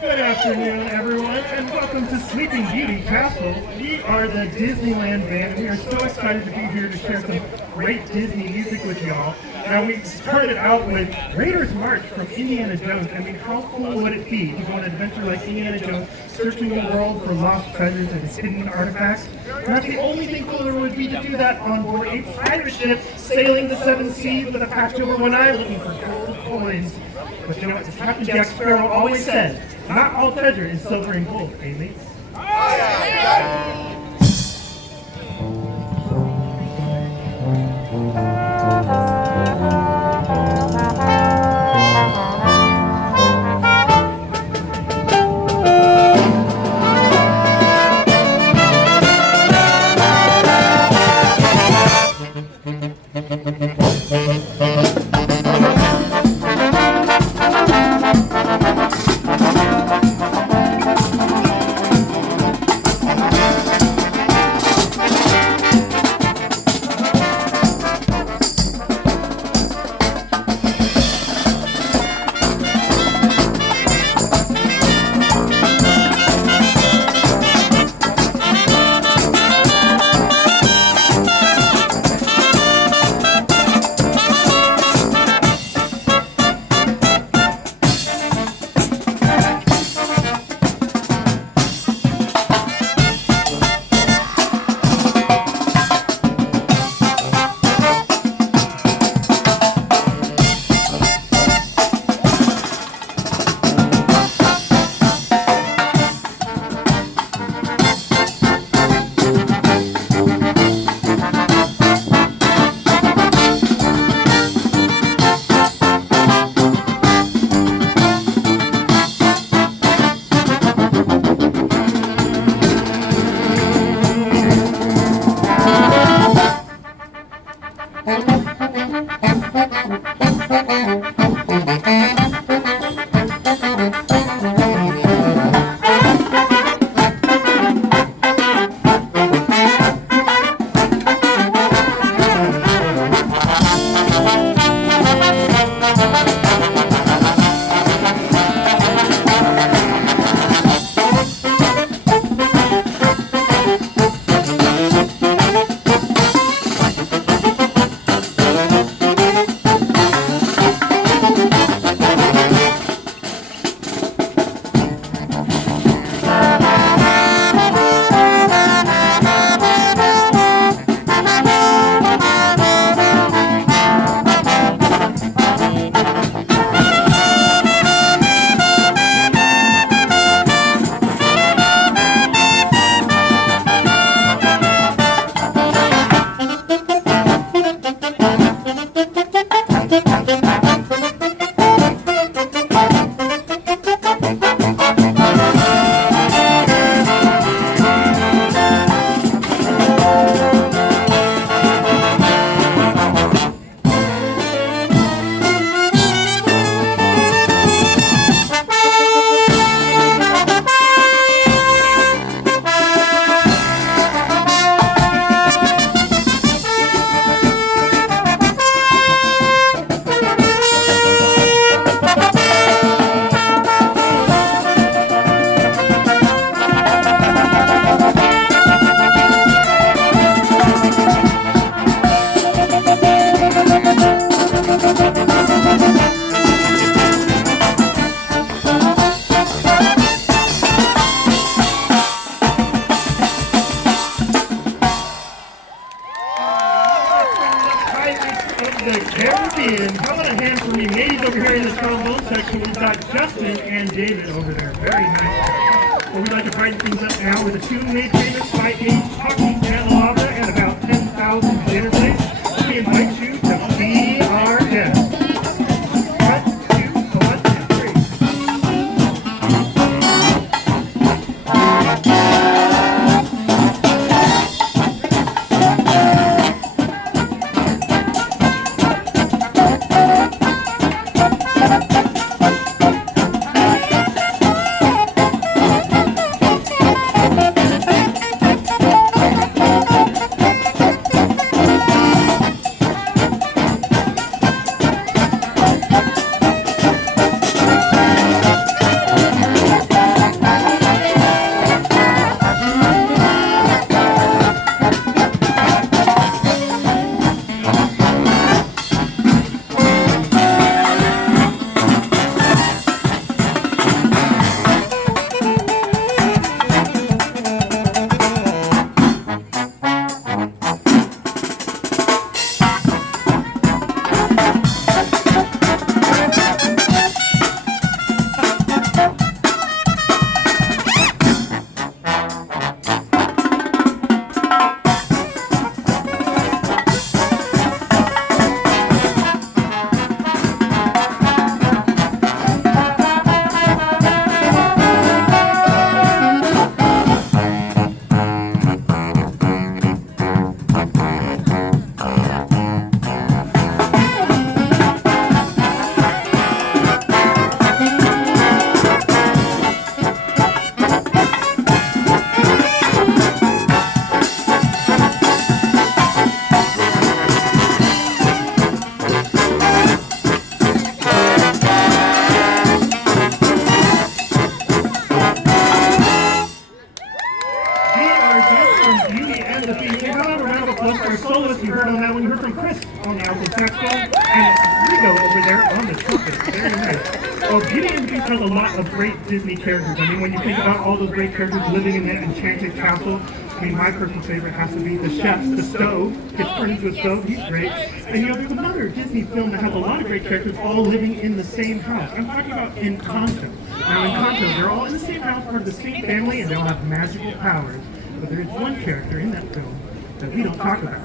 Good afternoon, everyone, and welcome to Sleeping Beauty Castle. We are the Disneyland band, and we are so excited to be here to share some great Disney music with y'all. Now, we started out with Raiders March from Indiana Jones. I mean, how cool would it be to go on an adventure like Indiana Jones, searching the world for lost treasures and hidden artifacts? Perhaps the only thing cooler would be to do that on board a pirate ship, sailing the seven seas with a patch over one eye, looking for gold coins. But you know what, as Captain Jack Sparrow always says, not all treasure is silver and gold, eh, mates? David over there. Very nice. Well, we'd like to brighten things up now with a tune made famous by a talking candelabra and about 10,000 dinner plates. We invite you to be our guest. Our soloist, you heard on that one, you heard from Chris on the alto saxophone, and Rigo over there on the trumpet. Very nice. Well, Beauty and the Beast has a lot of great Disney characters. I mean, when you think about all those great characters living in that enchanted castle, I mean, my personal favorite has to be the chef, the stove. Gets turned into a stove, he's great. And you know, there's another Disney film that has a lot of great characters all living in the same house. I'm talking about Encanto. Now, Encanto, they're all in the same house, part of the same family, and they all have magical powers. But there is one character in that film that we don't talk about.